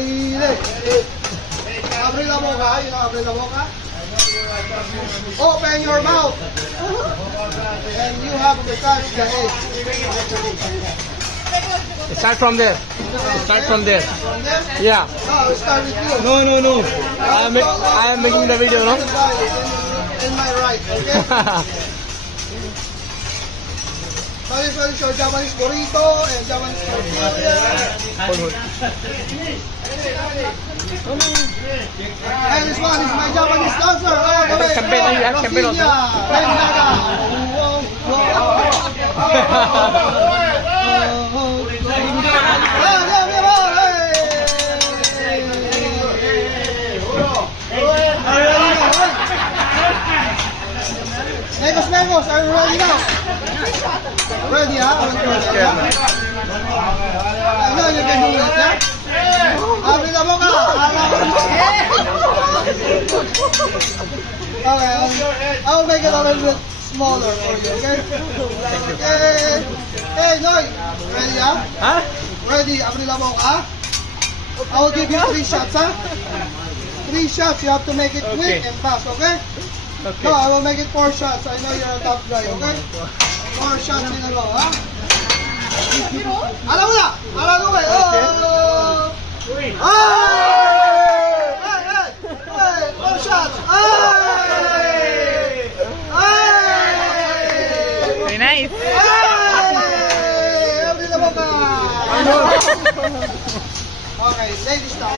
baile. Abre la boca, abre la boca. Open your mouth. And you have to touch the egg. Start from there. Start from there. From there? Yeah. No, start with you. No. I am making the video, no? In my right, okay? Sorry, Japanese burrito and Japanese tortilla. And this one is my Japanese dancer. Oh, the way. Campaign also. Lady Gaga. Negos, are you ready now? Ready, huh? I know you can do it, yeah? Abre la boca! Okay, I'll make it a little bit smaller for you, okay? Okay. Hey, Noy! Ready, huh? Huh? Ready, abre la boca. I will give you 3 shots, huh? 3 shots, you have to make it quick and fast, okay? Okay. No, I will make it 4 shots. I know you're a tough guy, okay? 4 shots in a row, ha? Alam mo na! Alam mo na! Oh! Hey! Hey! 4 shots! Hey! Hey! Very nice. Hey! Abre la boca! Okay, ladies now.